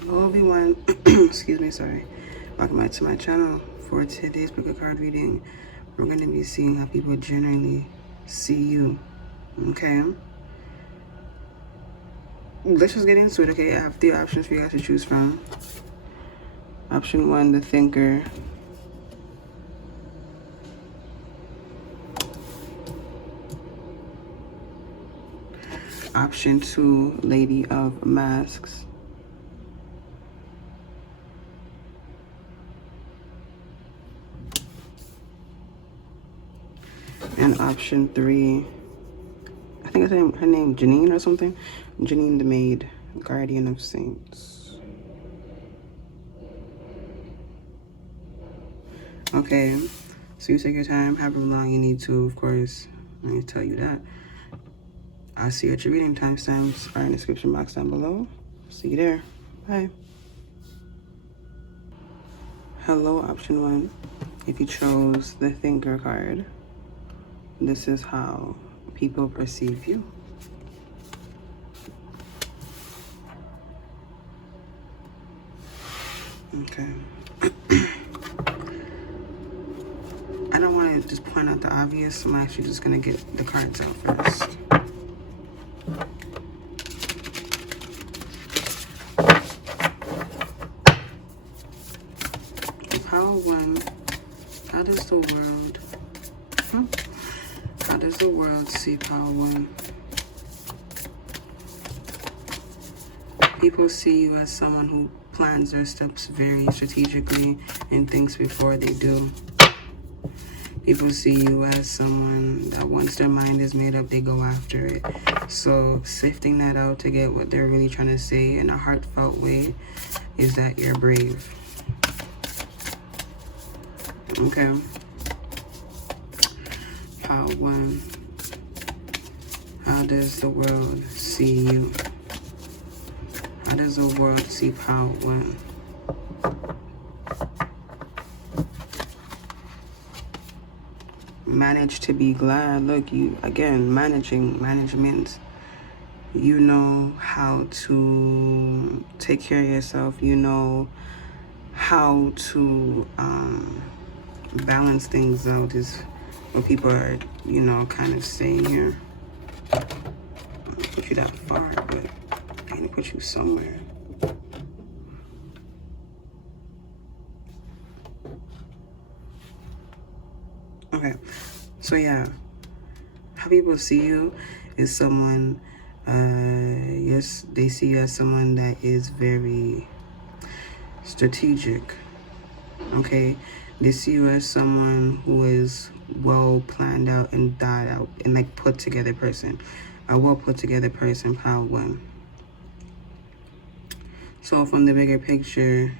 Hello everyone, excuse me, sorry. Welcome back to my channel. For today's book of card reading, we're going to be seeing how people generally see you, okay? Let's just get into it, okay? I have 3 options for you guys to choose from. Option 1, the thinker. Option 2, Lady of Masks. And option 3, I think it's her name Janine or something. Janine the Maid, Guardian of Saints. Okay, so you take your time, however long you need to, of course. Let me tell you that. I'll see you at your reading. Timestamps are in the description box down below. See you there. Bye. Hello, option 1. If you chose the thinker card, this is how people perceive you. Okay. I don't want to just point out the obvious. I'm actually just going to get the cards out first. Power 1, how does the world, how does the world see Power 1? People see you as someone who plans their steps very strategically and thinks before they do. People see you as someone that once their mind is made up, they go after it. So sifting that out to get what they're really trying to say in a heartfelt way is that you're brave. Okay. Power 1. How does the world see you? How does the world see Power 1? Manage to be glad. Look, you again, management. You know how to take care of yourself. You know how to balance things out is what people are, you know, kind of saying here. I don't put you that far, but I need to put you somewhere. Okay, so yeah, how people see you is someone, yes, they see you as someone that is very strategic, okay? They see you as someone who is well planned out and thought out and like put together person. A well put together person, Power 1. So from the bigger picture,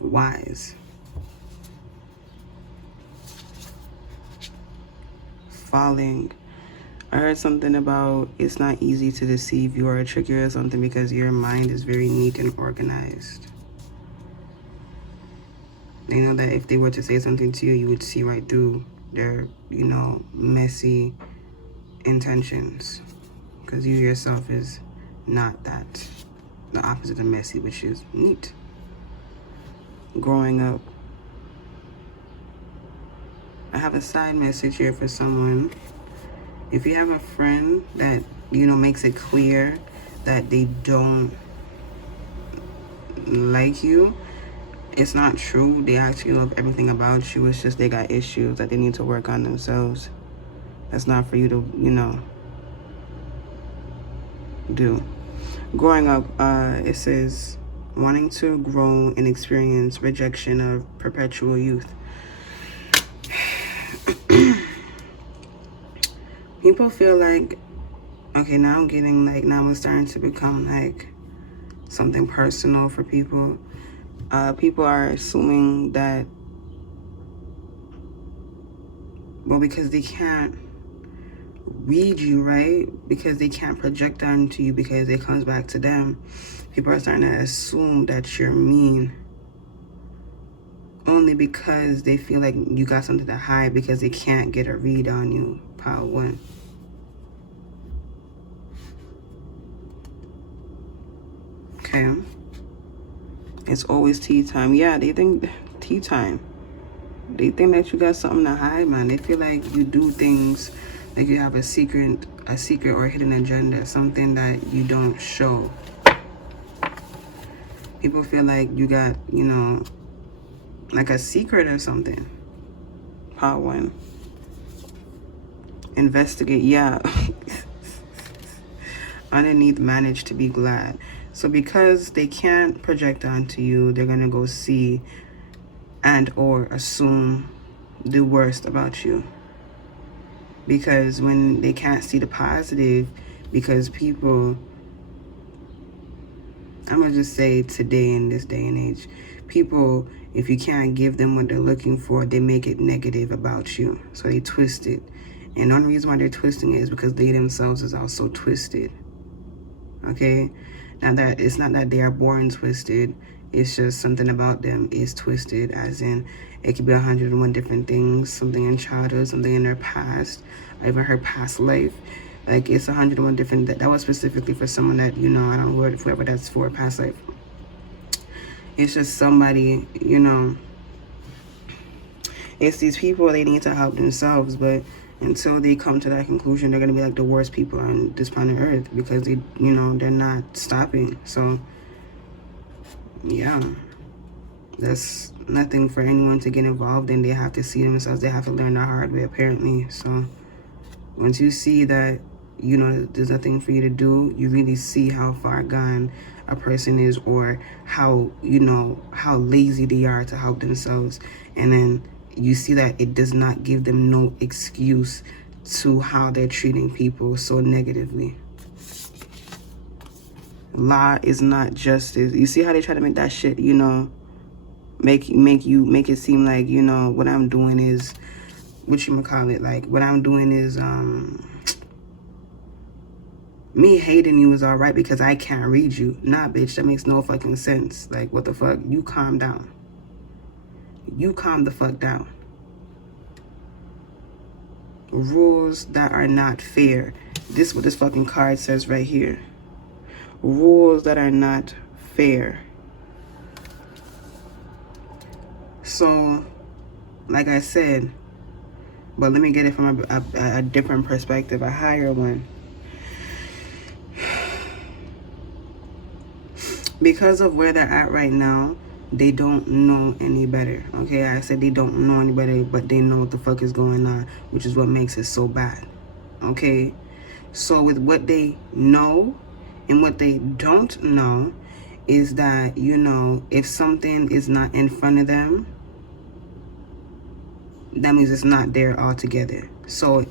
wise. Falling. I heard something about it's not easy to deceive you or trick you or something because your mind is very neat and organized. They know that if they were to say something to you, you would see right through their, you know, messy intentions. Because you yourself is not that. The opposite of messy, which is neat. Growing up. I have a side message here for someone. If you have a friend that, you know, makes it clear that they don't like you, it's not true. They actually love everything about you. It's just they got issues that they need to work on themselves. That's not for you to, you know, do. Growing up, it says, wanting to grow and experience rejection of perpetual youth. People feel like, okay, now I'm getting like, now it's starting to become like something personal for people. People are assuming that, well, because they can't read you, right? Because they can't project onto you because it comes back to them. People are starting to assume that you're mean. Only because they feel like you got something to hide because they can't get a read on you. Power 1. Okay. It's always tea time. Yeah, they think tea time. They think that you got something to hide, man. They feel like you do things like you have a secret or hidden agenda, something that you don't show. People feel like you got, you know, like a secret or something. Part 1. Investigate. Yeah. Underneath, manage to be glad. So because they can't project onto you, they're gonna go see and or assume the worst about you. Because when they can't see the positive, because people, I'm gonna just say today, in this day and age, people, if you can't give them what they're looking for, they make it negative about you. So they twist it. And the only reason why they're twisting it is because they themselves is also twisted. Okay? Now that it's not that they are born twisted, it's just something about them is twisted, as in it could be 101 different things, something in childhood, something in their past, or even her past life. Like, it's 101 different, that was specifically for someone that, you know, I don't know whoever that's for, past life. It's just somebody, you know, it's these people, they need to help themselves, but until they come to that conclusion, they're going to be like the worst people on this planet Earth, because they, you know, they're not stopping. So, yeah, that's nothing for anyone to get involved in. They have to see themselves. They have to learn the hard way, apparently. So once you see that, you know, there's nothing for you to do, you really see how far gone a person is, or how, you know, how lazy they are to help themselves. And then you see that it does not give them no excuse to how they're treating people so negatively. Law is not justice. You see how they try to make that shit, you know, make it seem like, you know, what I'm doing is, what you call it, like what I'm doing is me hating you is all right because I can't read you. Nah, bitch, that makes no fucking sense. Like, what the fuck? You calm down. You calm the fuck down. Rules that are not fair. This is what this fucking card says right here. Rules that are not fair. So, like I said, but let me get it from a different perspective, a higher one. Because of where they're at right now, they don't know any better. Okay, I said they don't know any better, but they know what the fuck is going on, which is what makes it so bad. Okay, so with what they know and what they don't know is that, you know, if something is not in front of them, that means it's not there altogether. So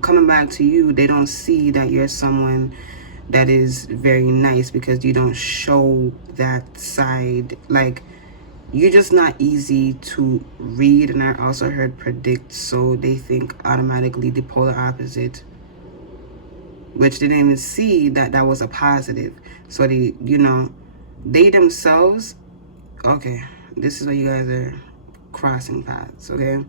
coming back to you, they don't see that you're someone that is very nice because you don't show that side. Like, you're just not easy to read. And I also heard predict, so they think automatically the polar opposite, which they didn't even see that that was a positive. So they, you know, they themselves, okay, this is where you guys are crossing paths. Okay,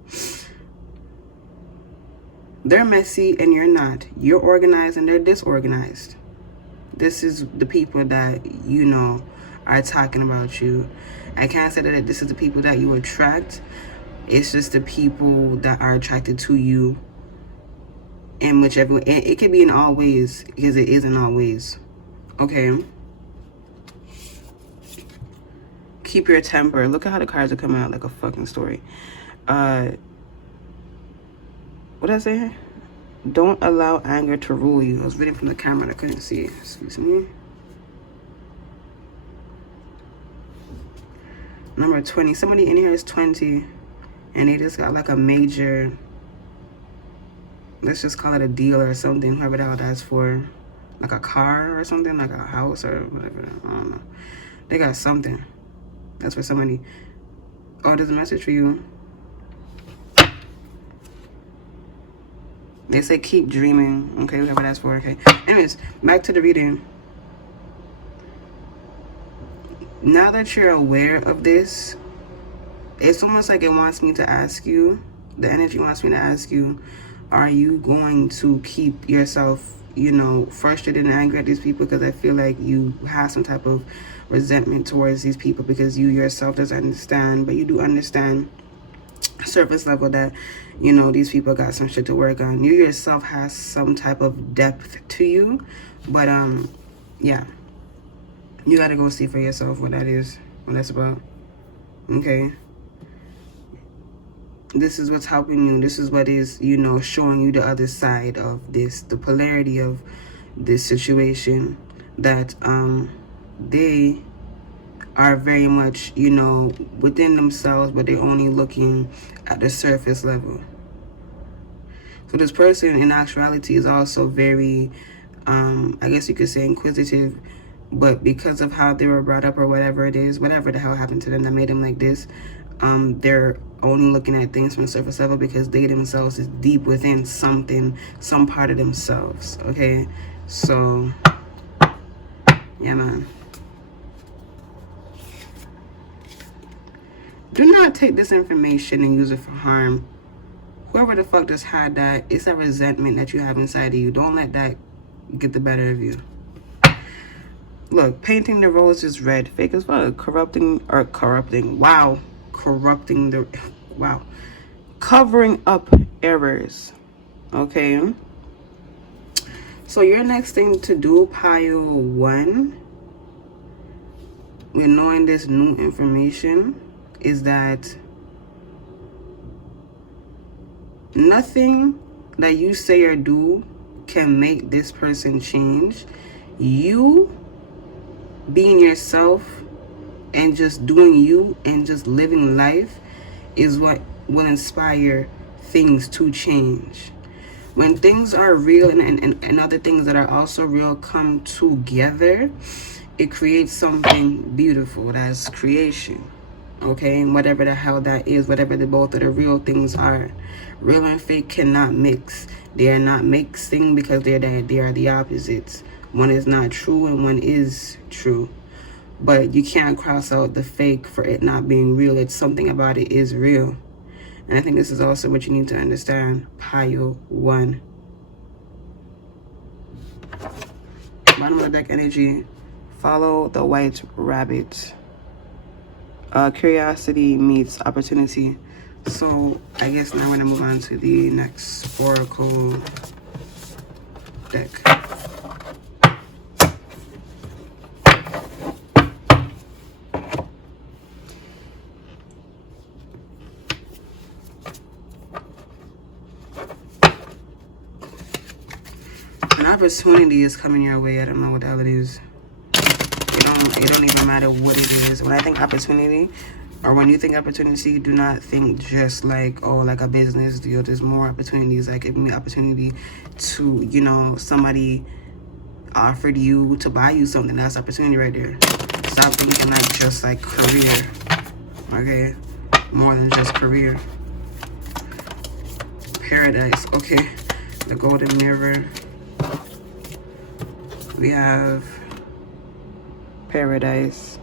they're messy and you're not. You're organized and they're disorganized. This is the people that, you know, are talking about you. I can't say that this is the people that you attract. It's just the people that are attracted to you in whichever way. It could be in all ways, because it is in all ways. Okay. Keep your temper. Look at how the cards are coming out like a fucking story. What did I say here? Don't allow anger to rule you. I was reading from the camera. I couldn't see it. Excuse me. Number 20. Somebody in here is 20. And they just got like a major, let's just call it a deal or something. Whoever the hell that's for. Like a car or something. Like a house or whatever. I don't know. They got something. That's for somebody. Oh, there's a message for you. They say keep dreaming. Okay, whatever that's for. Okay. Anyways, back to the reading. Now that you're aware of this, it's almost like it wants me to ask you, the energy wants me to ask you, are you going to keep yourself, you know, frustrated and angry at these people because I feel like you have some type of resentment towards these people because you yourself doesn't understand, but you do understand surface level that, you know, these people got some shit to work on. You yourself has some type of depth to you, but yeah, you got to go see for yourself what that is, what that's about. Okay, this is what's helping you. This is what is, you know, showing you the other side of this, the polarity of this situation, that they are very much, you know, within themselves, but they're only looking at the surface level. So this person in actuality is also very, I guess you could say, inquisitive, but because of how they were brought up or whatever it is, whatever the hell happened to them that made them like this, they're only looking at things from the surface level because they themselves is deep within something, some part of themselves. Okay, so yeah, man. Do not take this information and use it for harm. Whoever the fuck just had that, it's a resentment that you have inside of you. Don't let that get the better of you. Look, painting the roses red, fake as fuck. Corrupting, wow. Corrupting the, wow. Covering up errors. Okay. So your next thing to do, pile 1, with knowing this new information, is that nothing that you say or do can make this person change. You being yourself and just doing you and just living life is what will inspire things to change. When things are real and other things that are also real come together, it creates something beautiful. That's creation. Okay, and whatever the hell that is, whatever the both of the real things are, real and fake cannot mix. They are not mixing because they are the opposites. One is not true and one is true, but you can't cross out the fake for it not being real. It's something about it is real, and I think this is also what you need to understand. Pile 1, bottom of the deck energy. Follow the white rabbit. Curiosity meets opportunity. So I guess now we're gonna move on to the next oracle deck. An opportunity is coming your way. I don't know what the hell it is. It don't even matter what it is. When I think opportunity, or when you think opportunity, do not think just like, oh, like a business deal. There's more opportunities. Like, give me opportunity to, you know, somebody offered you to buy you something. That's opportunity right there. Stop thinking like just like career. Okay, more than just career. Paradise. Okay, the golden mirror. We have paradise.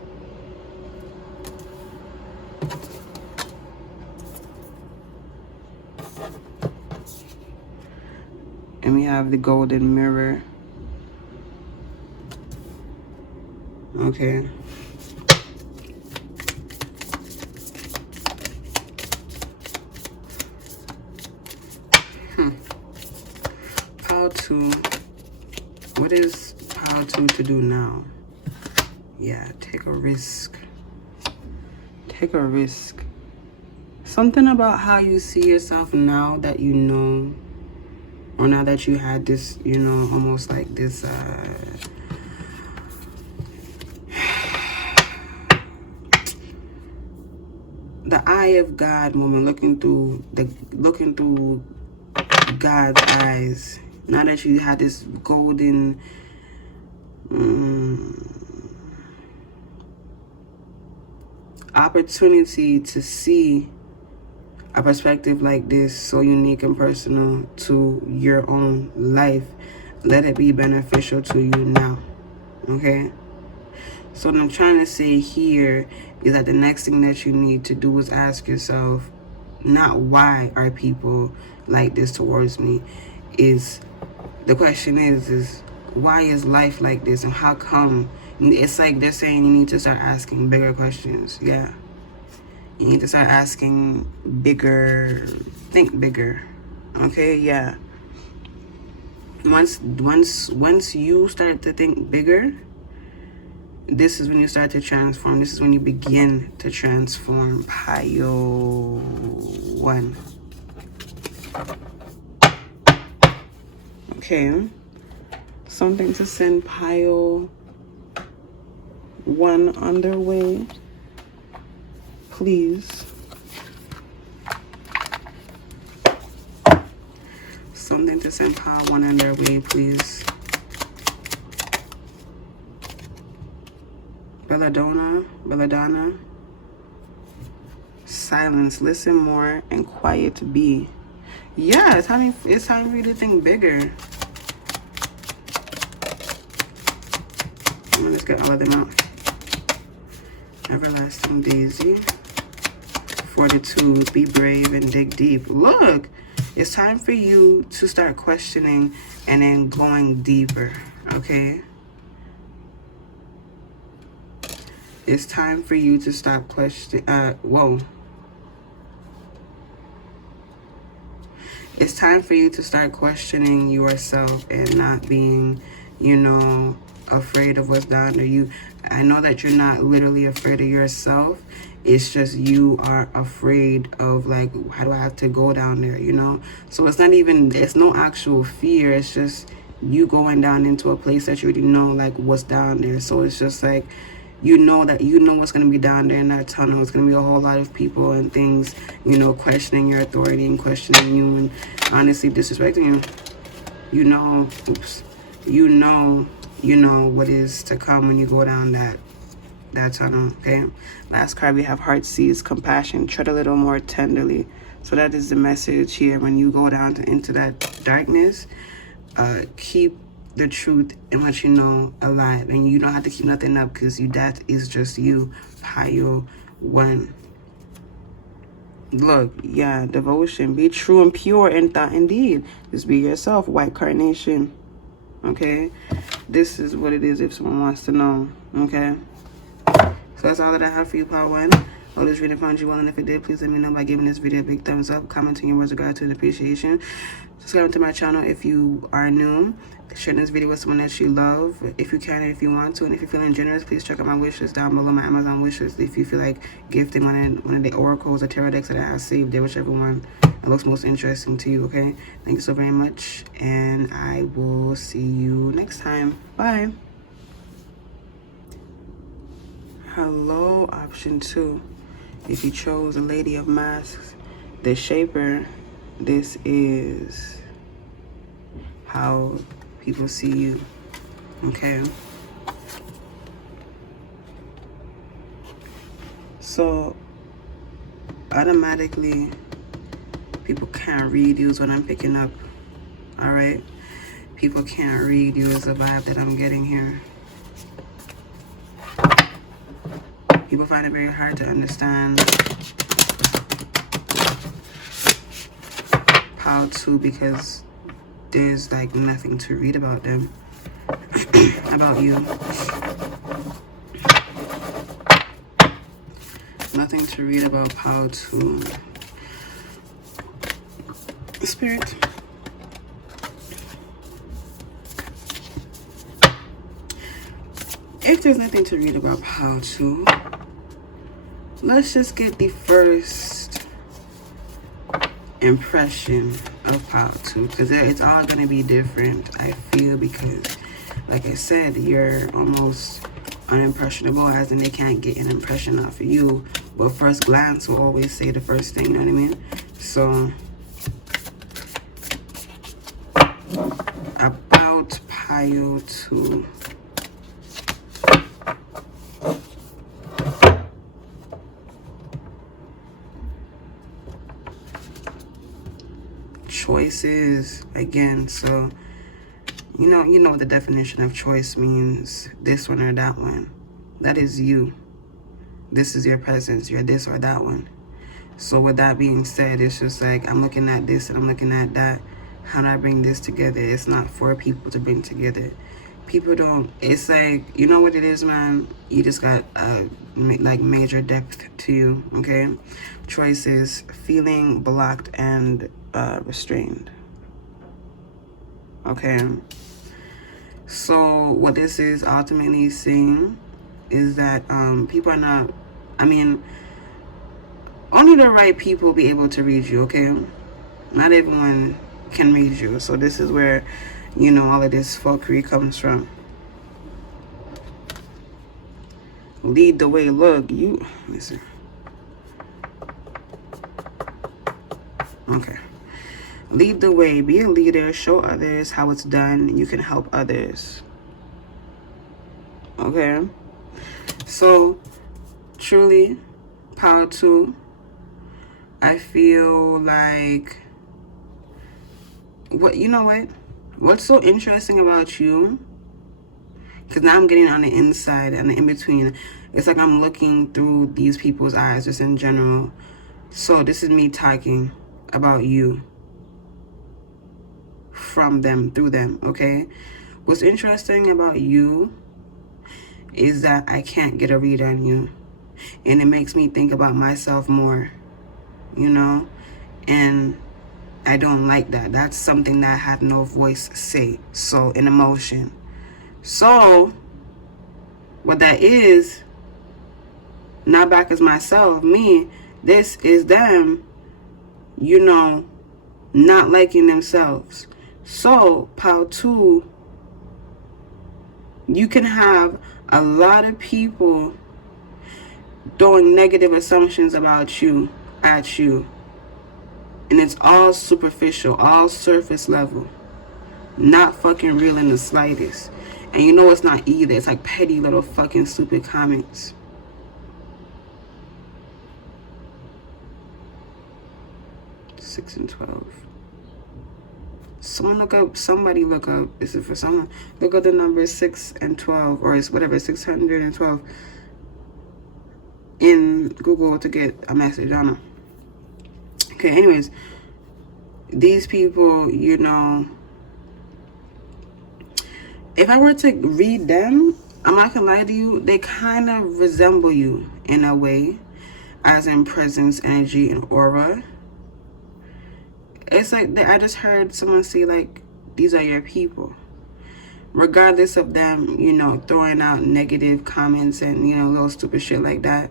And we have the golden mirror. Okay. How to, what is how to do now? Yeah, take a risk. Take a risk. Something about how you see yourself now that you know, or now that you had this, you know, almost like this, the eye of God moment, looking through God's eyes. Now that you had this golden, opportunity to see a perspective like this, so unique and personal to your own life, let it be beneficial to you now. Okay, so what I'm trying to say here is that the next thing that you need to do is ask yourself, not why are people like this towards me, is The question is why is life like this, and how come? It's like they're saying you need to start asking bigger questions. Yeah, you need to start asking bigger, think bigger. Okay, yeah. Once you start to think bigger, this is when you start to transform. This is when you begin to transform. Pile 1. Okay, something to send pile 1 on their way, please. Something to send pile 1 on their way, please. Belladonna. Silence, listen more, and quiet be. Yeah, it's time for you to think bigger. I'm gonna just get all of them out. Everlasting Daisy. Fortitude, be brave and dig deep. Look, it's time for you to start questioning and then going deeper, okay? It's time for you to stop questioning. It's time for you to start questioning yourself and not being, afraid of what's down there. I know that you're not literally afraid of yourself. It's just you are afraid of, like, how do I have to go down there, So it's no actual fear. It's just you going down into a place that you already know, like, what's down there. So it's just like, what's going to be down there in that tunnel. It's going to be a whole lot of people and things, questioning your authority and questioning you and honestly disrespecting you. You know what is to come when you go down that tunnel, okay? Last card, we have heart sees compassion, tread a little more tenderly. So that is the message here. When you go down into that darkness, keep the truth and what you know alive, and you don't have to keep nothing up, because that is just you. Pile 1. Look, yeah, devotion, be true and pure in thought and deed. Just be yourself. White carnation, okay? This is what it is if someone wants to know, okay? So that's all that I have for you, Pile 1. Hope this reading found you well, and if it did, please let me know by giving this video a big thumbs up, commenting your words of gratitude and appreciation. Subscribe to my channel if you are new. Share this video with someone that you love, if you can and if you want to. And if you're feeling generous, please check out my wish list down below, my Amazon wish list. If you feel like gifting one of the oracles or tarot decks that I have saved there, whichever one looks most interesting to you, okay? Thank you so very much, and I will see you next time. Bye. Hello, option 2. If you chose a Lady of Masks, the Shaper, this is how people see you, okay? So automatically people can't read you is what I'm picking up, all right? People can't read you is the vibe that I'm getting here. People find it very hard to understand how to, because there's like nothing to read about them, about you. Nothing to read about how to. Spirit. If there's nothing to read about how to, let's just get the first impression of how to, because it's all going to be different, I feel, because like I said, you're almost unimpressionable, as in they can't get an impression off of you, but first glance will always say the first thing, you know what I mean? So about pile 2, choices again. So you know what the definition of choice means. This one or that one. That is you. This is your presence. You're this or that one. So with that being said, it's just like I'm looking at this and I'm looking at that. how do I bring this together? It's not for people to bring together. People don't, it's like, you know what it is, man? You just got like major depth to you, okay? Choices, feeling blocked and restrained. Okay, so what this is ultimately saying is that people are not, I mean, only the right people be able to read you, okay? Not everyone can read you. So this is where, you know, all of this fuckery comes from. Lead the way. Look, you, listen. Okay. Lead the way. Be a leader. Show others how it's done. You can help others. Okay. So, truly, power two. I feel like, what, you know what? What's so interesting about you? Because now I'm getting on the inside and the in-between. It's like I'm looking through these people's eyes, just in general. So this is me talking about you. From them, through them, okay? What's interesting about you is that I can't get a read on you. And it makes me think about myself more, you know? And I don't like that. That's something that I have no voice say. So, an emotion. So, what that is, not back as myself, me, this is them, you know, not liking themselves. So, power two, you can have a lot of people throwing negative assumptions about you, at you. And it's all superficial, all surface level. Not fucking real in the slightest. And you know it's not either. It's like petty little fucking stupid comments. Six and 12. Someone look up, somebody look up, is it for someone? Look up the number 6 and 12, or it's whatever, 612 in Google to get a message, I don't know. Okay, anyways, these people, you know, if I were to read them, I'm not gonna lie to you, they kind of resemble you in a way, as in presence, energy, and aura. It's like, I just heard someone say, like, these are your people. Regardless of them, you know, throwing out negative comments and, you know, little stupid shit like that.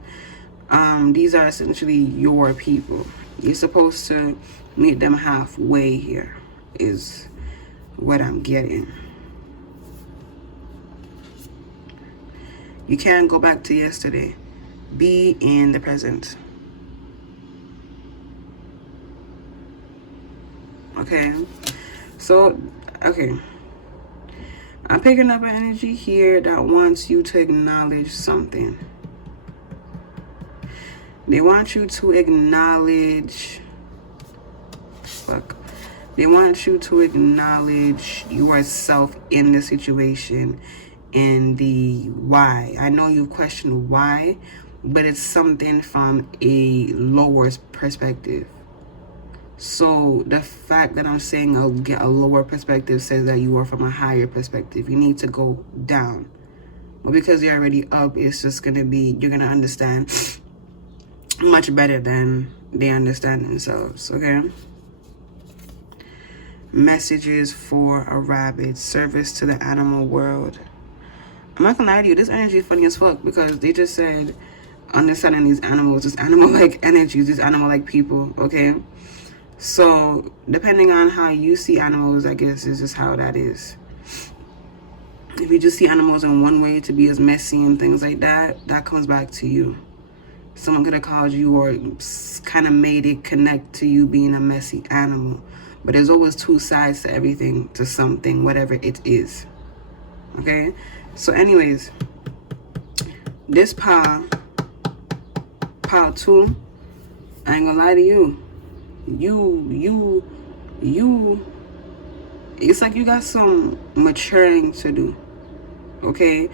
These are essentially your people. You're supposed to meet them halfway here, is what I'm getting. You can't go back to yesterday. Be in the present. Okay, so, okay, I'm picking up an energy here that wants you to acknowledge something. They want you to acknowledge, they want you to acknowledge yourself in the situation and the why. I know you question why, but it's something from a lower perspective. So the fact that I'm saying I'll get a lower perspective says that you are from a higher perspective. You need to go down. But because you're already up, it's just going to be, you're going to understand much better than they understand themselves, okay? Messages for a rabbit. Service to the animal world. I'm not going to lie to you. This energy is funny as fuck because they just said understanding these animals, this animal-like energies, these animal-like people, okay? So, depending on how you see animals, I guess, is just how that is. If you just see animals in one way to be as messy and things like that, that comes back to you. Someone could have called you or kind of made it connect to you being a messy animal. But there's always two sides to everything, to something, whatever it is. Okay? So, anyways, this power 2, I ain't gonna lie to you. It's like you got some maturing to do, okay?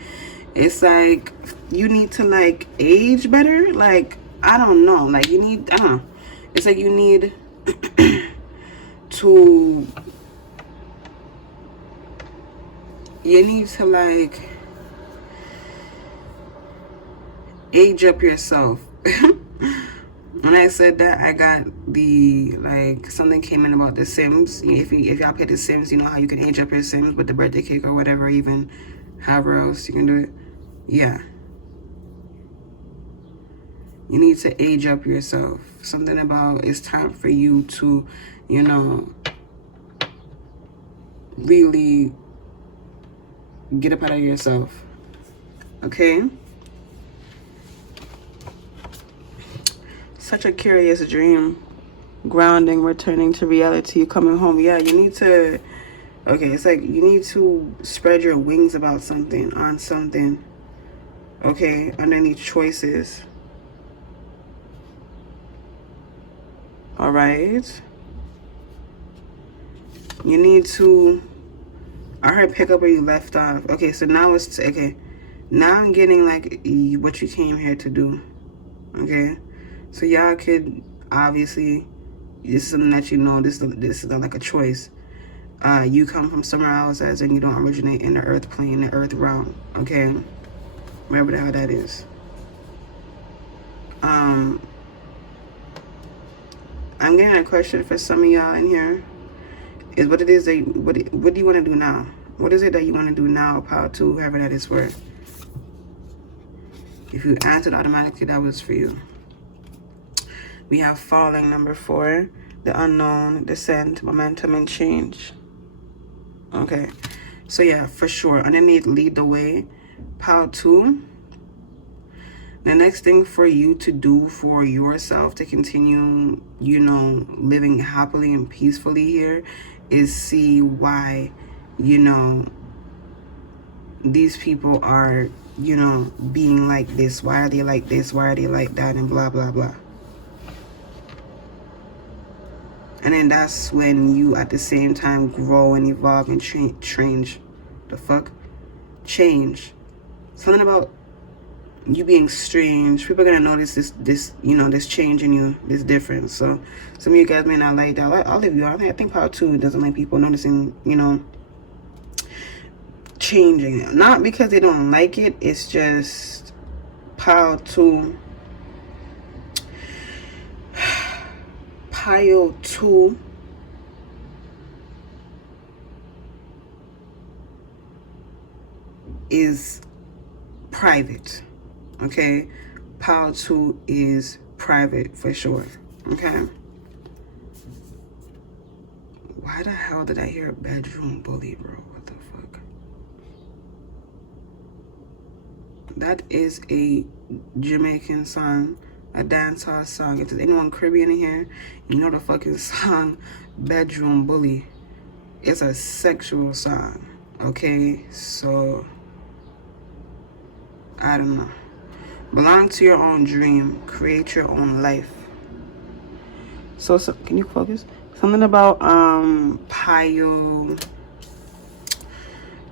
It's like you need to, like, age better. Like, I don't know. Like, you need, I don't know. It's like you need to you need to like age up yourself. When I said that, I got the like something came in about the Sims. If y'all play the Sims, you know how you can age up your Sims with the birthday cake or whatever, even however else you can do it. Yeah, you need to age up yourself. Something about it's time for you to, you know, really get up out of yourself. Okay. Such a curious dream. Grounding, returning to reality, coming home. Yeah, you need to, okay, it's like you need to spread your wings about something, on something, okay, underneath choices. All right. You need to, I heard pick up where you left off. Okay, so now it's, okay, now I'm getting like what you came here to do. Okay, so y'all could obviously, this is something that you know, this is not like a choice. You come from somewhere else, as in you don't originate in the earth plane, the earth realm. Okay, wherever the hell that is. I'm getting a question for some of y'all in here. Is what it is that what do you want to do now? What is it that you want to do now, power to whoever that is for? If you answered automatically, that was for you. We have falling, number 4, the unknown, descent, momentum, and change. Okay, so yeah, for sure. Underneath, lead the way, power 2. The next thing for you to do for yourself to continue, you know, living happily and peacefully here is see why, you know, these people are, you know, being like this. Why are they like this? Why are they like that? And blah, blah, blah. And then that's when you at the same time grow and evolve and change. The fuck? Change. Something about you being strange. People are gonna notice this, you know, this change in you, this difference. So some of you guys may not like that. I'll leave you out. I think part 2 doesn't like people noticing, you know, changing. Not because they don't like it. It's just pile 2. Pile 2 is private. Okay, pile 2 is private for sure. Okay, why the hell did I hear a bedroom bully, bro? What the fuck? That is a Jamaican song, a dancehall song. If there's anyone Caribbean in here, you know the fucking song Bedroom Bully. It's a sexual song. Okay, so I don't know. Belong to your own dream. Create your own life. So can you focus? Something about pile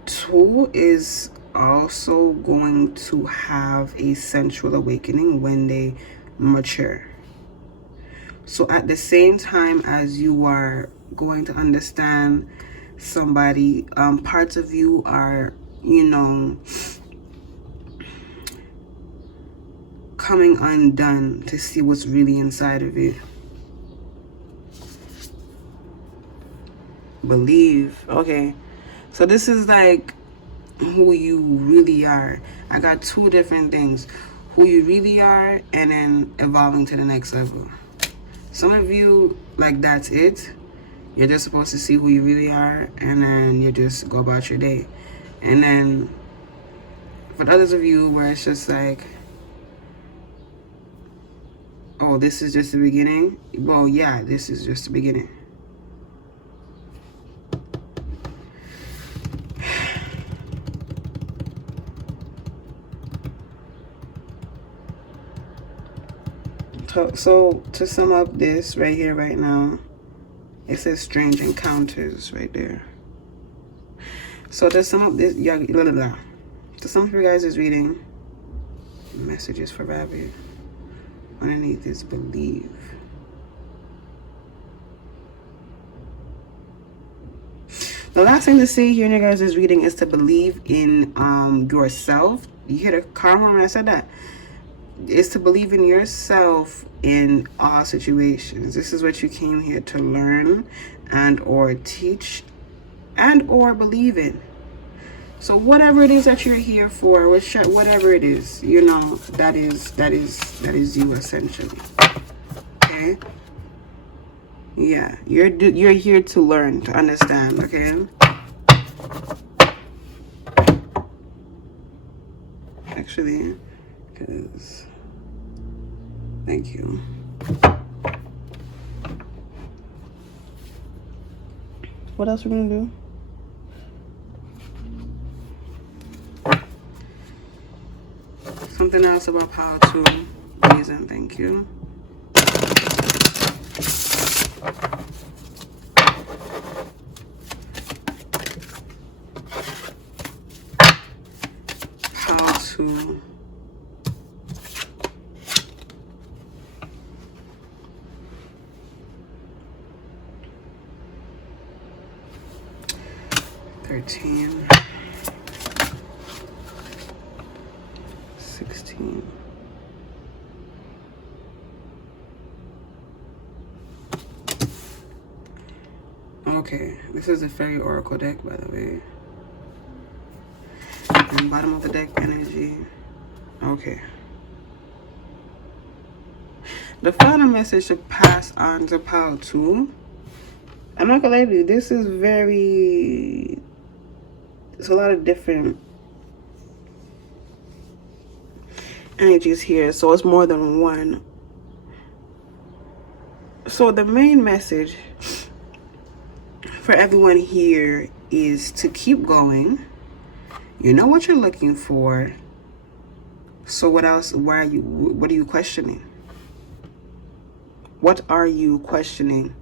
2 is also going to have a sensual awakening when they mature. So at the same time as you are going to understand somebody, parts of you are, you know, coming undone to see what's really inside of you. Believe. Okay, so this is like who you really are. I got 2 different things: who you really are and then evolving to the next level. Some of you, like, that's it. You're just supposed to see who you really are and then you just go about your day. And then for others of you where it's just like, oh, this is just the beginning. Well, yeah, this is just the beginning. So to sum up this right here, right now, it says strange encounters right there. So to sum up this, to sum up your guys' reading, messages for Rabbit. Underneath is believe. The last thing to say here in your guys' reading is to believe in yourself. You hear the karma when I said that? It's to believe in yourself in all situations. This is what you came here to learn and or teach and or believe in. So whatever it is that you're here for, whatever it is, you know, that is you essentially. Okay? Yeah, you're here to learn, to understand, okay? Actually, because thank you. What else we're gonna do? Something else about power to reason, thank you. Power to $13, $16. Okay, this is a fairy oracle deck, by the way. And bottom of the deck, energy. Okay. The final message to pass on to power 2. I'm not gonna lie to you, this is very... There's a lot of different energies here, so it's more than one. So the main message for everyone here is to keep going. You know what you're looking for. So what else? What are you questioning? What are you questioning?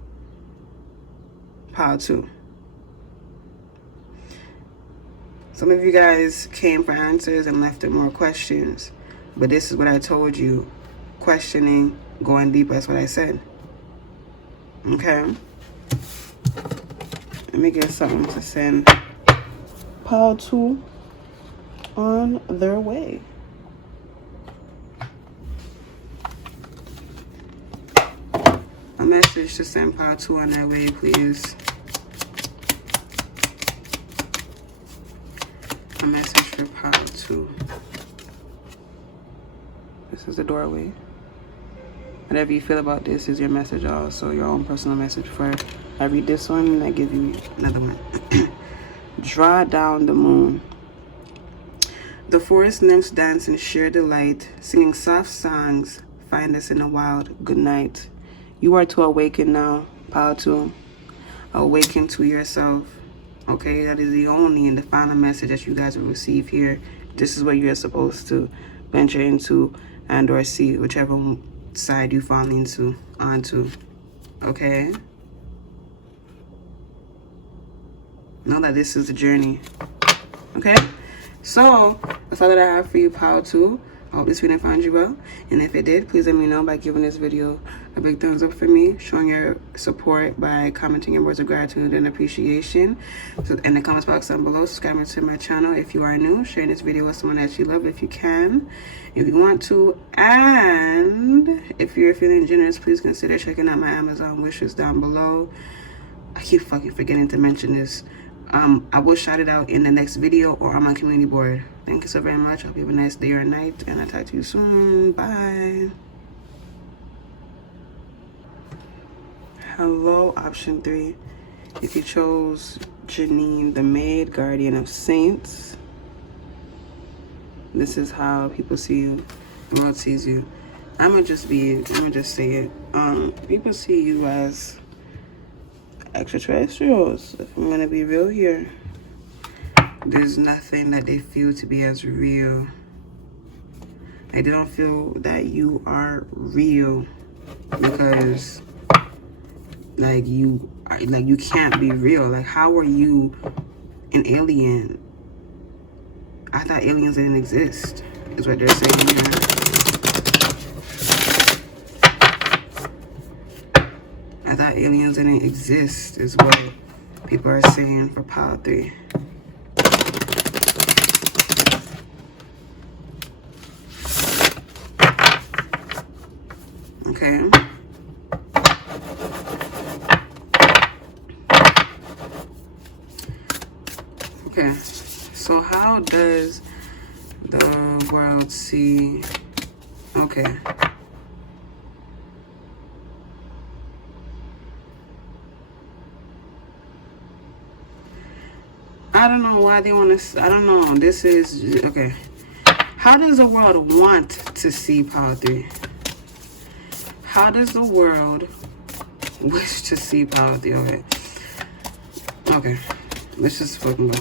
Power 2. Some of you guys came for answers and left with more questions. But this is what I told you. Questioning, going deeper, that's what I said. Okay? Let me get something to send power 2 on their way. A message to send power 2 on their way, please. A message for power 2. This is the doorway. Whatever you feel about this is your message also, your own personal message for. I read this one and I give you another one. Draw down the moon. The forest nymphs dance in sheer delight, singing soft songs, find us in the wild, good night. You are to awaken now, power 2. Awaken to yourself. Okay, that is the only and the final message that you guys will receive here. This is what you're supposed to venture into and or see, whichever side you fall onto. Okay? Know that this is a journey. Okay? So, that's all that I have for you, power 2. I hope this video found you well. And if it did, please let me know by giving this video a big thumbs up for me, showing your support by commenting your words of gratitude and appreciation. So in the comments box down below, subscribe to my channel if you are new, sharing this video with someone that you love if you can, if you want to. And if you're feeling generous, please consider checking out my Amazon wishes down below. I keep fucking forgetting to mention this. I will shout it out in the next video or on my community board. Thank you so very much. I hope you have a nice day or night, and I'll talk to you soon. Bye. Hello, option 3. If you chose Janine, the maid, guardian of saints, this is how people see you. The world sees you. I'm gonna just say it. People see you as extraterrestrials. If I'm gonna be real here, there's nothing that they feel to be as real. Like, they don't feel that you are real because you can't be real. Like, how are you an alien? I thought aliens didn't exist, is what they're saying here. I thought aliens didn't exist, is what people are saying for pile 3. Okay. Okay. So how does the world see? Okay. I don't know why they want to. I don't know. This is okay. How does the world want to see pile 3? How does the world wish to see pile 3? Okay. Okay. Let's just fucking go.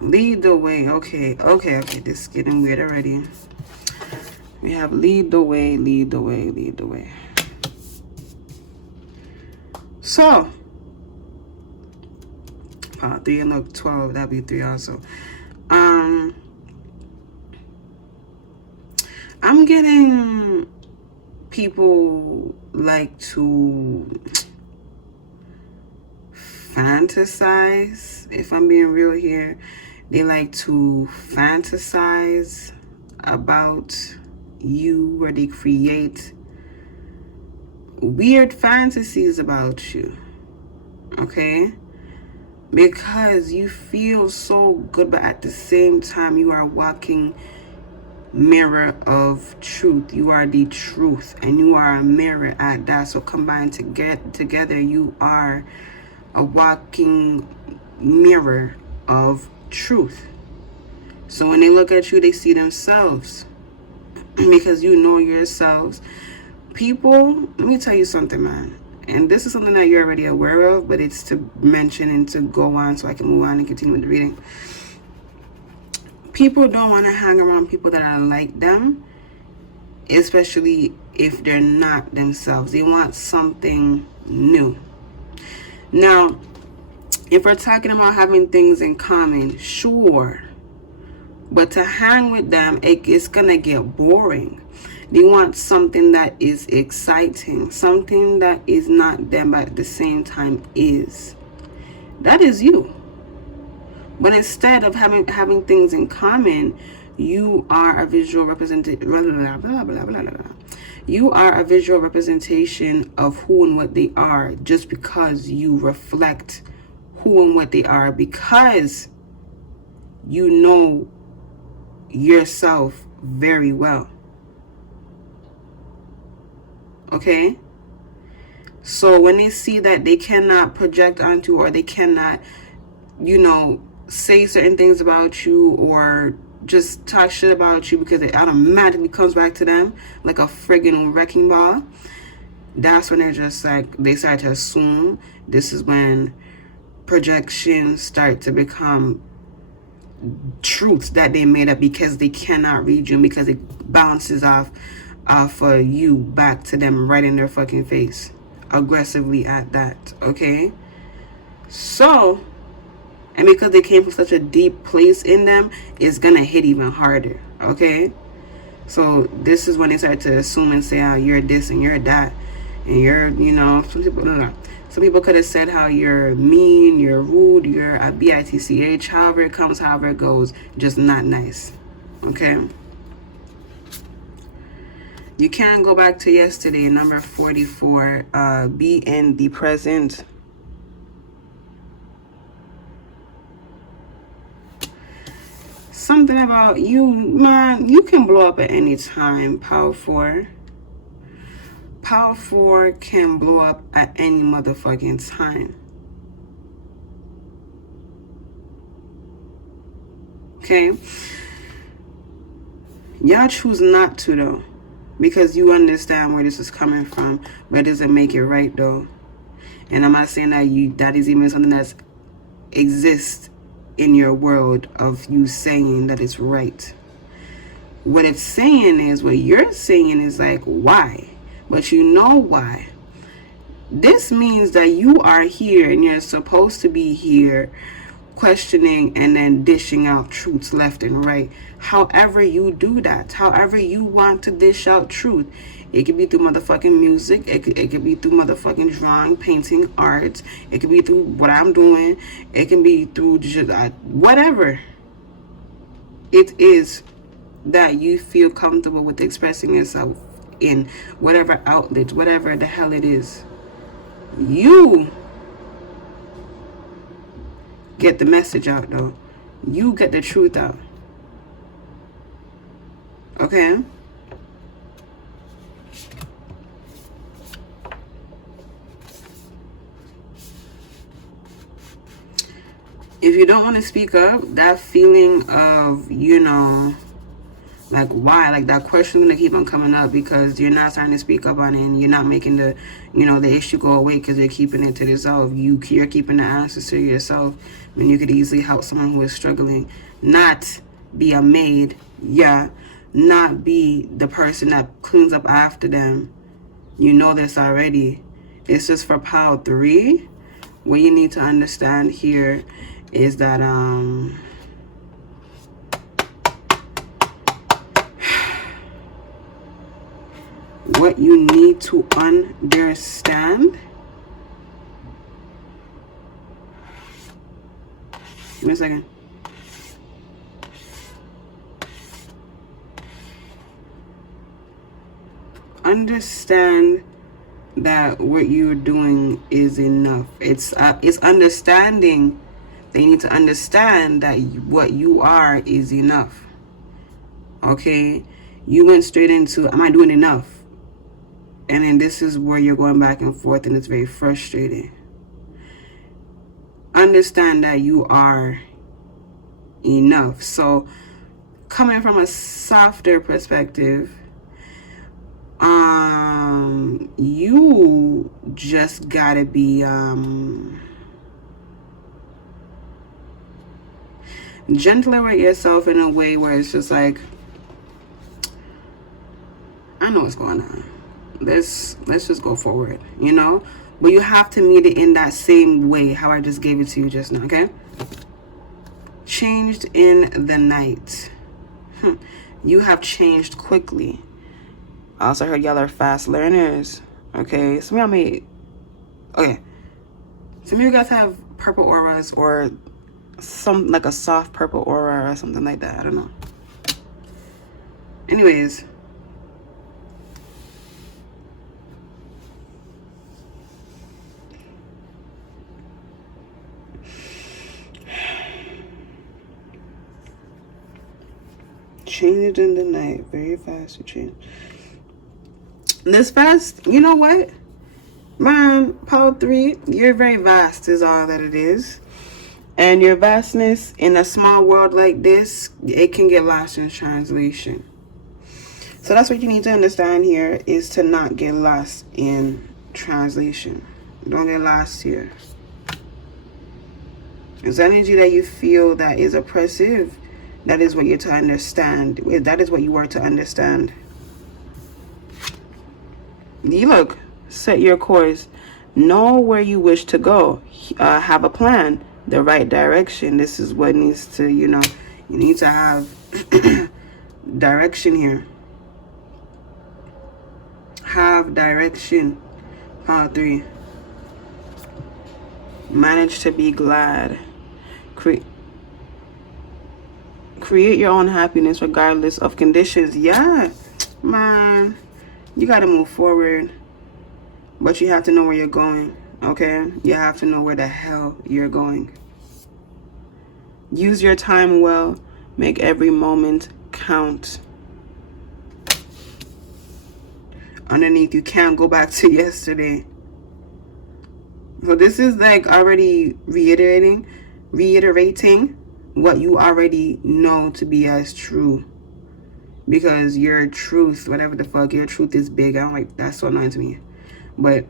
Lead the way. Okay. This is getting weird already. We have lead the way, lead the way, lead the way. So, 3 and look 12, that'd be 3 also. I'm getting people like to fantasize. If I'm being real here, they like to fantasize about you, where they create weird fantasies about you, okay? Because you feel so good, but at the same time you are walking mirror of truth. You are the truth, and you are a mirror at that. So combined together, you are a walking mirror of truth. So when they look at you, they see themselves. Because you know yourselves. People, let me tell you something, man. And this is something that you're already aware of, but it's to mention and to go on so I can move on and continue with the reading. People don't want to hang around people that are like them, especially if they're not themselves. They want something new. Now, if we're talking about having things in common, sure. But to hang with them, it's going to get boring. They want something that is exciting, something that is not them, but at the same time is. That is you. But instead of having things in common, you are a visual representation. You are a visual representation of who and what they are, just because you reflect who and what they are, because you know yourself very well. Okay? So when they see that they cannot project onto, or they cannot, say certain things about you, or just talk shit about you because it automatically comes back to them like a friggin' wrecking ball, that's when they're just like, they start to assume. This is when projections start to become truths that they made up because they cannot read you, because it bounces off of you back to them right in their fucking face, aggressively at that. Okay? So, and because they came from such a deep place in them, it's gonna hit even harder. Okay? So this is when they start to assume and say, oh, you're this and you're that, and you're, some people could have said how you're mean, you're rude, you're a bitch, however it comes, however it goes, just not nice. Okay? You can't go back to yesterday. Number 44, be in the present. Something about you, man, you can blow up at any time, Power 4. Power 4 can blow up at any motherfucking time. Okay? Y'all choose not to, though, because you understand where this is coming from, but it doesn't make it right, though. And I'm not saying that is even something that exists in your world of you saying that it's right. What it's saying is, what you're saying is like, why? But you know why. This means that you are here and you're supposed to be here questioning and then dishing out truths left and right. However you do that, however you want to dish out truth. It could be through motherfucking music. It could be through motherfucking drawing, painting, art. It could be through what I'm doing. It can be through just whatever it is that you feel comfortable with expressing yourself in, whatever outlet, whatever the hell it is. You get the message out, though. You get the truth out. Okay? If you don't want to speak up, that feeling of, like, why? Like, that question is going to keep on coming up because you're not starting to speak up on it, and you're not making the, the issue go away because you're keeping it to yourself. You're keeping the answers to yourself when you could easily help someone who is struggling. Not be a maid, not be the person that cleans up after them. You know this already. It's just for pile 3. What you need to understand here is that what you need to understand. Give me a second. Understand that what you're doing is enough. It's understanding. They need to understand that what you are is enough. Okay? You went straight into, am I doing enough? And then this is where you're going back and forth, and it's very frustrating. Understand that you are enough. So, coming from a softer perspective, you just gotta be gentler with yourself in a way where it's just like, I know what's going on. Let's just go forward, But you have to meet it in that same way how I just gave it to you just now, okay? Changed in the night. You have changed quickly. I also heard y'all are fast learners. Okay, some of y'all some of you guys have purple auras or some like a soft purple aura or something like that. I don't know. Anyways, changed in the night. Very fast to change. This fast, you know what? Man, power 3, you're very vast is all that it is. And your vastness in a small world like this, it can get lost in translation. So that's what you need to understand here, is to not get lost in translation. Don't get lost here. It's energy that you feel that is oppressive. That is what you're to understand. That is what you are to understand. You look, set your course. Know where you wish to go. Have a plan, the right direction. This is what needs to, you need to have direction here. Have direction. Power 3. Manage to be glad. Create your own happiness regardless of conditions. Yeah, man. You got to move forward. But you have to know where you're going. Okay? You have to know where the hell you're going. Use your time well. Make every moment count. Underneath, you can't go back to yesterday. So this is like already reiterating what you already know to be as true. Because your truth, whatever the fuck, your truth is big. I don't like, that's so annoying to me. But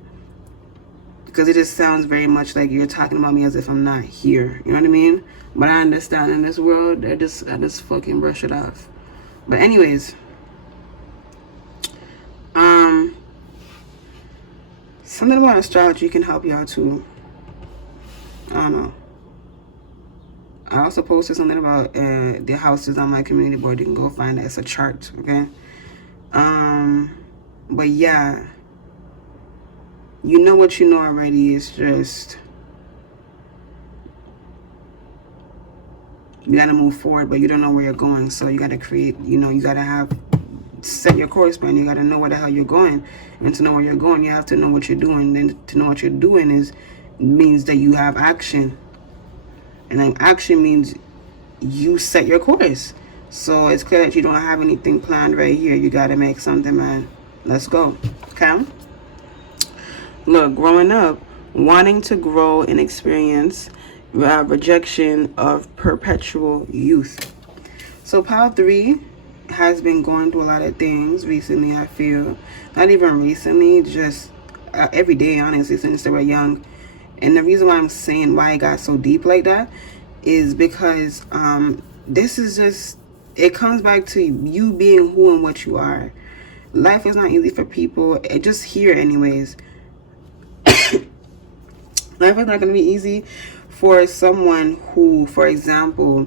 because it just sounds very much like you're talking about me as if I'm not here. You know what I mean? But I understand in this world, I just fucking brush it off. But anyways, something about astrology can help y'all too. I don't know. I also posted something about the houses on my community board. You can go find it. It's a chart, okay? But yeah, you know what you know already. It's just you gotta move forward, but you don't know where you're going. So you gotta create, you know, you gotta set your course plan. You gotta know where the hell you're going. And to know where you're going, you have to know what you're doing. And to know what you're doing means that you have action. And then action means you set your course. So it's clear that you don't have anything planned right here. You gotta make something, man. Let's go. Okay? Look, growing up, wanting to grow and experience rejection of perpetual youth. So pile 3 has been going through a lot of things recently, I feel. Not even recently, just every day, honestly, since they were young. And the reason why I'm saying why it got so deep like that is because this is just, it comes back to you being who and what you are. Life is not easy for people. Just here anyways. Life is not going to be easy for someone who, for example,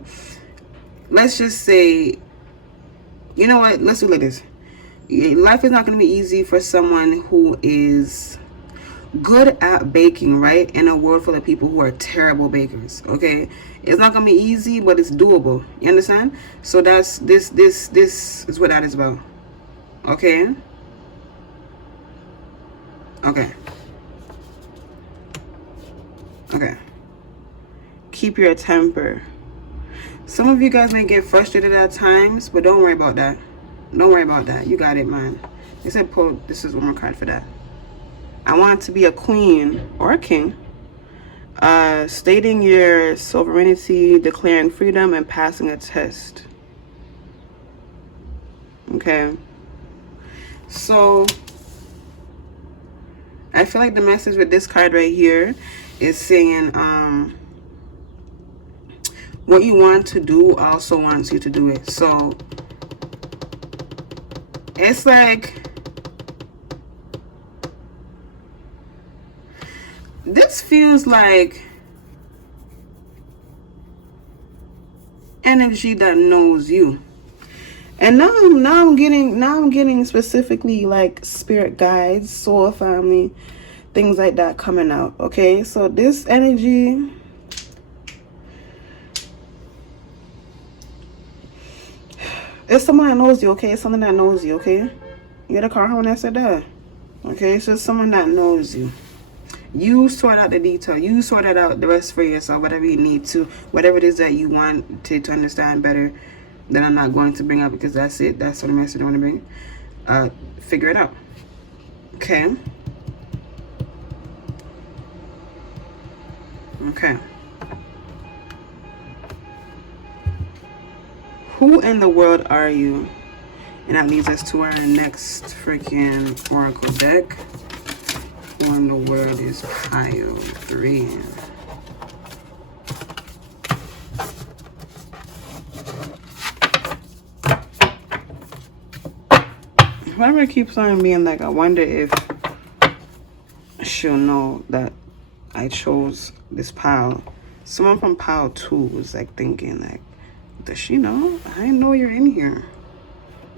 let's just say, you know what, let's do like this. Life is not going to be easy for someone who is good at baking, right? In a world full of people who are terrible bakers, okay? It's not going to be easy, but it's doable. You understand? So that's, this is what that is about. Okay? Okay. Okay. Keep your temper. Some of you guys may get frustrated at times, but don't worry about that. Don't worry about that. You got it, man. They said, pull, this is one more card for that. I want to be a queen or a king. Stating your sovereignty, declaring freedom, and passing a test. Okay. So, I feel like the message with this card right here is saying, what you want to do also wants you to do it. So, it's like, this feels like energy that knows you. And now I'm getting specifically like spirit guides, soul family, things like that coming out. Okay, so this energy, it's someone that knows you. Okay, it's something that knows you. Okay, you get a car when I said that. Okay, it's just someone that knows you. You sort out the detail. You sort it out the rest for yourself, whatever you need to, whatever it is that you want to understand better. Then I'm not going to bring up because that's it. That's what the message I want to bring. Figure it out. Okay. Okay. Who in the world are you? And that leads us to our next freaking oracle deck. Who in the world is pile 3? Whoever keeps on being like, I wonder if she'll know that I chose this pile. Someone from pile 2 was like thinking like, does she know? I know you're in here.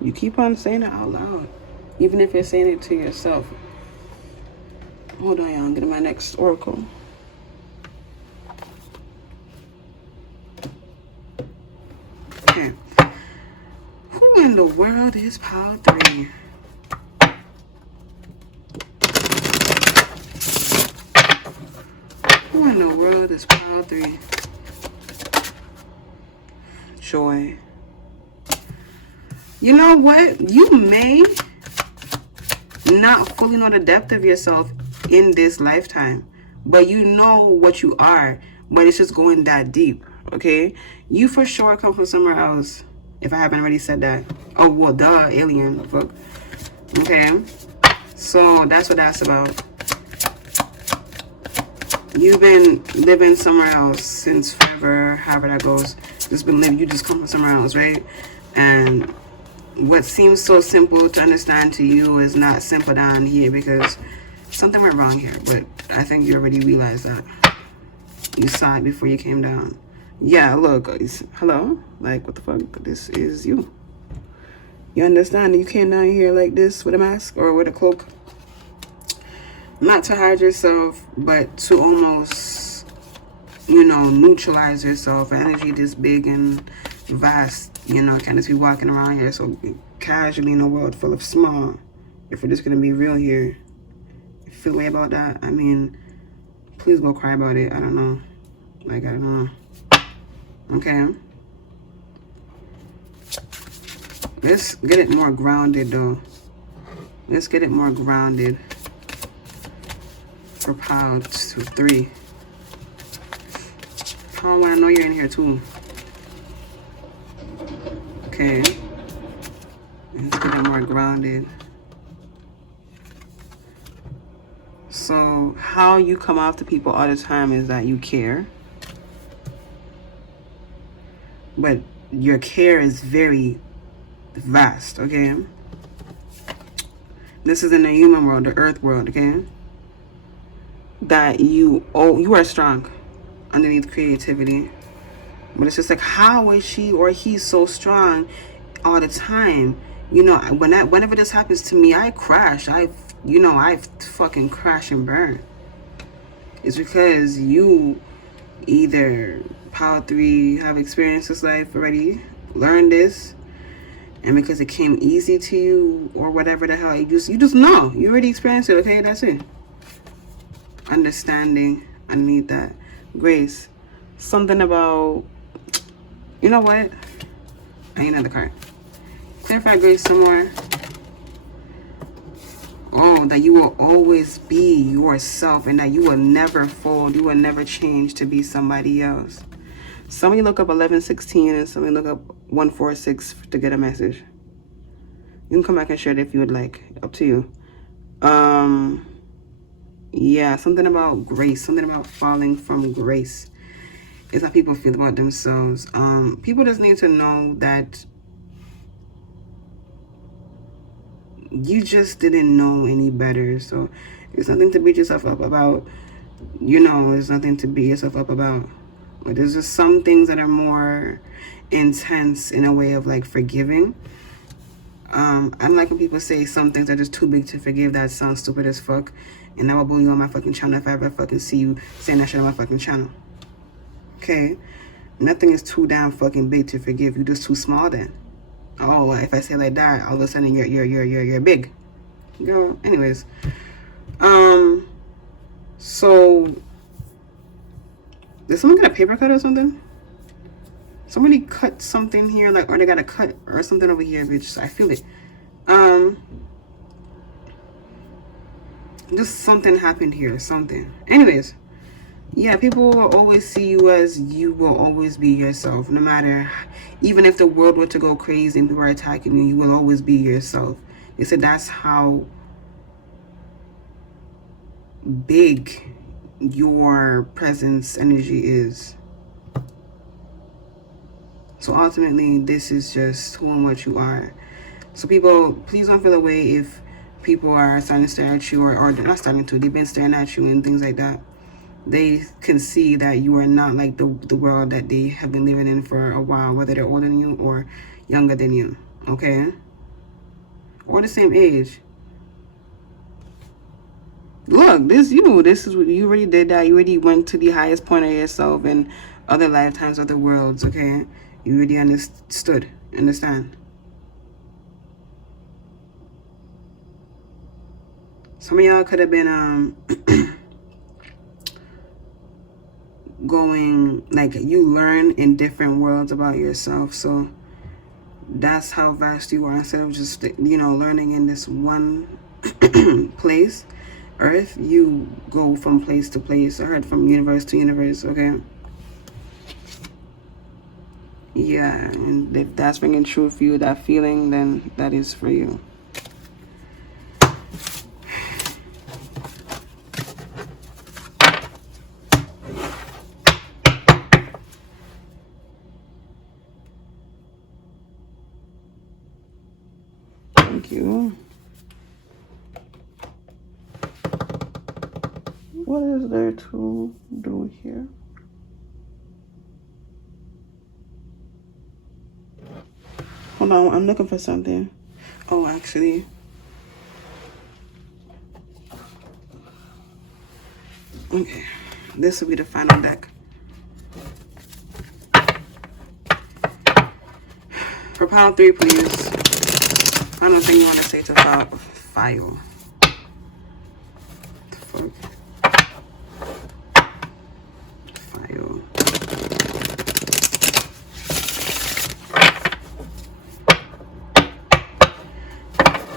You keep on saying it out loud, even if you're saying it to yourself. Hold on, y'all. I'm getting my next oracle. Okay. Who in the world is pile 3? Who in the world is pile 3? Joy. You know what? You may not fully know the depth of yourself in this lifetime, but you know what you are, but it's just going that deep. Okay, you for sure come from somewhere else, if I haven't already said that. Oh well, duh, alien, fuck. Okay, so that's what that's about. You've been living somewhere else since forever, however that goes. Just been living, you just come from somewhere else, right? And what seems so simple to understand to you is not simple down here because something went wrong here, but I think you already realized that. You saw it before you came down. Yeah, look, hello? Like, what the fuck? This is you. You understand that you came down here like this with a mask or with a cloak? Not to hide yourself, but to almost, neutralize yourself. Energy this big and vast, can't just be walking around here so casually in a world full of small. If we're just gonna be real here, if you feel way about that, I mean, please go cry about it. I don't know. Like, I don't know. Okay? Let's get it more grounded, though. Let's get it more grounded. For pound 3. I want to know you're in here, too. Okay. Let's get it more grounded. So, how you come off to people all the time is that you care. But your care is very vast, okay? This is in the human world, the earth world, okay? That you are strong underneath creativity. But it's just like, how is she or he so strong all the time? Whenever this happens to me, I crash. I fucking crash and burn. It's because you either power 3 have experienced this life already, learned this, and because it came easy to you or whatever the hell, you just know. You already experienced it, okay? That's it. Understanding underneath that. Grace. Something about, you know what? I need another card. Clarify grace some more. Oh, that you will always be yourself and that you will never fold. You will never change to be somebody else. Somebody look up 1116 and somebody look up 146 to get a message. You can come back and share it if you would like. Up to you. Yeah, something about grace. Something about falling from grace. Is how people feel about themselves. People just need to know that you just didn't know any better. So it's nothing to beat yourself up about. It's nothing to beat yourself up about. But there's just some things that are more intense in a way of like forgiving. I don't like when people say some things are just too big to forgive. That sounds stupid as fuck. And I will bully you on my fucking channel if I ever fucking see you saying that shit on my fucking channel. Okay? Nothing is too damn fucking big to forgive. You're just too small then. Oh, if I say like that, all of a sudden you're big. Girl, anyways. So did someone get a paper cut or something? Somebody cut something here, like, or they got a cut or something over here, bitch. I feel it. Just something happened here, something. Anyways, yeah, people will always see you as you will always be yourself. No matter, even if the world were to go crazy and people are attacking you, you will always be yourself. They said that's how big your presence energy is. So ultimately, this is just who and what you are. So people, please don't feel away if people are starting to stare at you or they're not starting to. They've been staring at you and things like that. They can see that you are not like the world that they have been living in for a while, whether they're older than you or younger than you, okay? Or the same age. Look, this is what you already did that. You already went to the highest point of yourself in other lifetimes, other worlds, okay? You already understand. Some of y'all could have been going, like, you learn in different worlds about yourself. So that's how vast you are. Instead of just, learning in this one place, Earth, you go from place to place. I heard from universe to universe, okay? Yeah, and if that's ringing true for you, that feeling, then that is for you. Thank you. What is there to do here? Hold on, I'm looking for something. Oh, actually. Okay, this will be the final deck. For pile 3, please. I don't think you want to say to file. The fuck? File.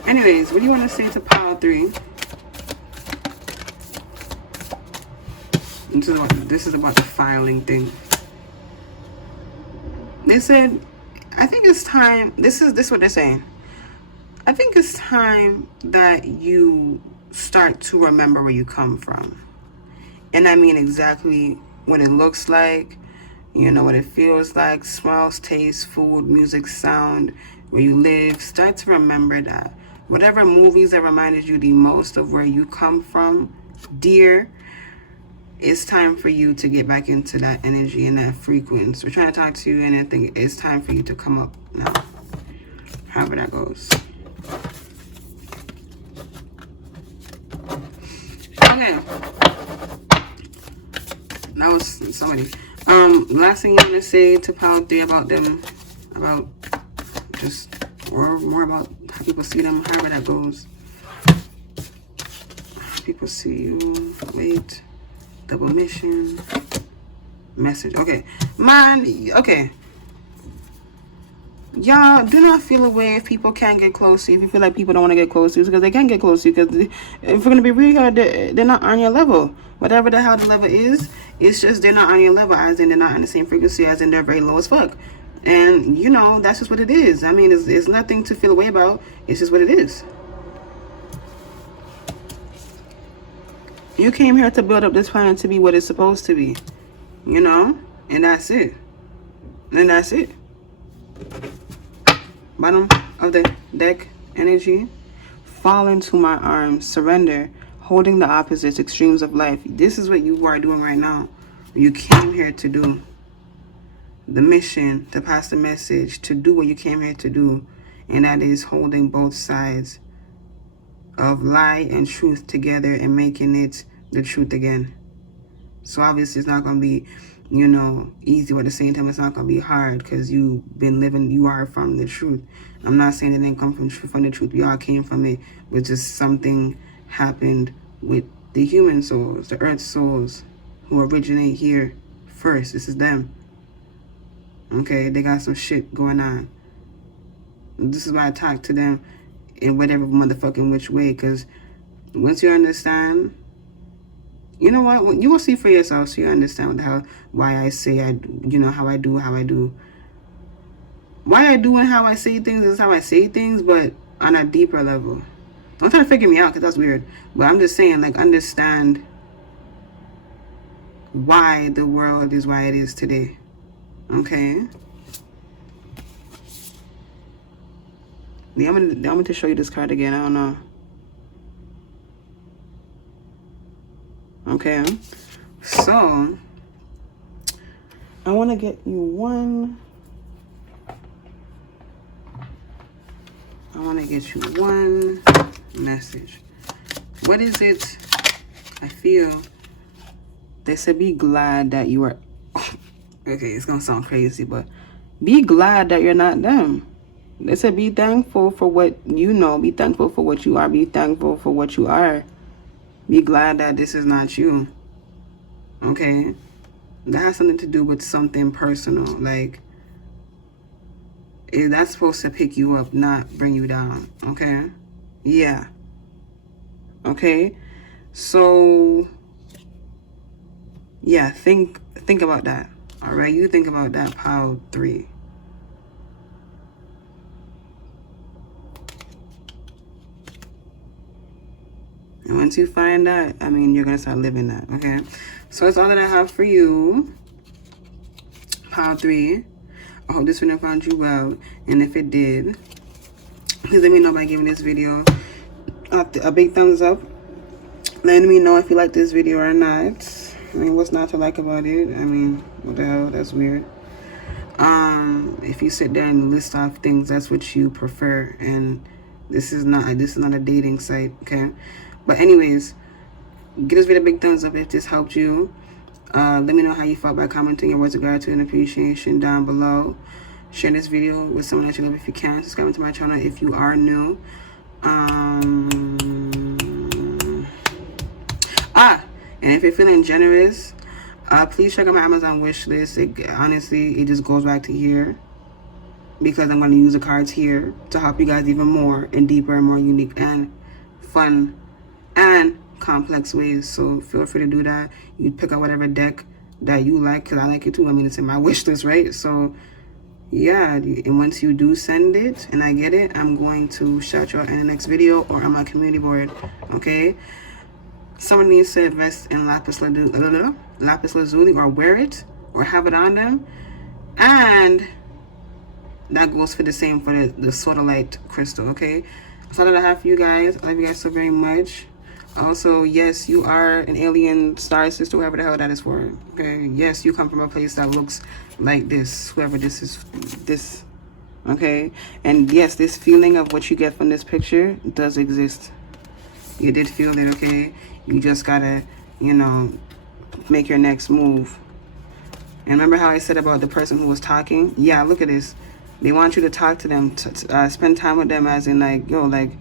Anyways, what do you want to say to pile 3? This is about the filing thing. They said, I think it's time. This is what they're saying. I think it's time that you start to remember where you come from. And I mean exactly what it looks like, you know, what it feels like, smells, taste, food, music, sound, where you live. Start to remember that. Whatever movies that reminded you the most of where you come from, dear, it's time for you to get back into that energy and that frequency. We're trying to talk to you, and I think it's time for you to come up now. However that goes. Okay. That was somebody. Last thing you want to say to pile 3 about them, about just, or more about how people see them, however that goes. People see you. Wait. Double mission. Message. Okay. Man, okay. Y'all, do not feel away if people can't get close to you. If you feel like people don't want to get close to you, because they can get close to you. Because if we're going to be real hard, they're not on your level. Whatever the hell the level is, it's just they're not on your level, as in they're not on the same frequency, as in they're very low as fuck. And, you know, that's just what it is. I mean, it's nothing to feel away about. It's just what it is. You came here to build up this planet to be what it's supposed to be. You know? And that's it. And that's it. Bottom of the deck energy. Fall into my arms. Surrender. Holding the opposites, extremes of life. This is what you are doing right now. You came here to do. The mission, to pass the message, to do what you came here to do. And that is holding both sides of lie and truth together and making it the truth again. So obviously it's not going to be, you know, easy, but at the same time it's not going to be hard, because you've been living, you are from the truth. I'm not saying it didn't come from the truth. We all came from it, but just something happened with the human souls, the earth souls, who originate here first. This is them. Okay, they got some shit going on. This is why I talk to them in whatever motherfucking which way, because once you understand, you know what, you will see for yourself, so you understand why I say you know, how I do. Why I do and how I say things is how I say things, but on a deeper level. Don't try to figure me out, because that's weird. But I'm just saying, like, understand why the world is why it is today. Okay? Yeah, I'm going to show you this card again. I don't know. Okay. So, I want to get you one. I want to get you one message. What is it? I feel they said be glad that you are. Okay, it's going to sound crazy, but be glad that you're not them. They said be thankful for what you know. Be thankful for what you are. Be thankful for what you are. Be glad that this is not you. Okay? That has something to do with something personal. Like, that's supposed to pick you up, not bring you down. Okay? Yeah. Okay? So, yeah, think about that. All right? You think about that, pile 3. And once you find that, I mean, you're going to start living that, okay? So that's all that I have for you. Pile 3. I hope this video found you well. And if it did, please let me know by giving this video a big thumbs up. Letting me know if you like this video or not. I mean, what's not to like about it? I mean, what the hell? That's weird. If you sit there and list off things, that's what you prefer, and this is not a dating site, okay? But anyways, give this video a big thumbs up if this helped you. Let me know how you felt by commenting your words of gratitude and appreciation down below. Share this video with someone that you love if you can. Subscribe to my channel if you are new. And if you're feeling generous, please check out my Amazon wish list. Honestly, it just goes back to here, because I'm going to use the cards here to help you guys even more and deeper and more unique and fun and complex ways. So feel free to do that. You pick out whatever deck that you like, because I like it too. I mean, it's in my wish list, right? So yeah, and once you do send it and I get it, I'm going to shout you out in the next video or on my community board, okay? Someone needs to invest in lapis lazuli, or wear it or have it on them, and that goes for the same for the sodalite crystal, okay? That's all that I have for you guys. I love you guys so very much. Also, yes, you are an alien star sister, whoever the hell that is for, okay? Yes, you come from a place that looks like this, whoever this is, this, okay? And yes, this feeling of what you get from this picture does exist. You did feel it, okay? You just gotta, you know, make your next move. And remember how I said about the person who was talking? Yeah, look at this. They want you to talk to them, spend time with them, as in like, yo, like,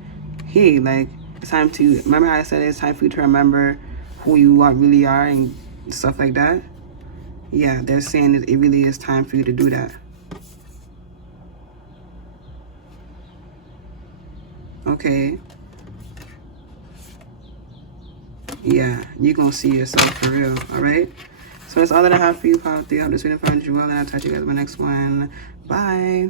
hey, like, it's time to, remember how I said it's time for you to remember who you really are and stuff like that? Yeah, they're saying that it really is time for you to do that. Okay. Yeah, you're gonna see yourself for real, alright? So that's all that I have for you, Power 3. I hope this video found you well, and I'll talk to you guys in my next one. Bye.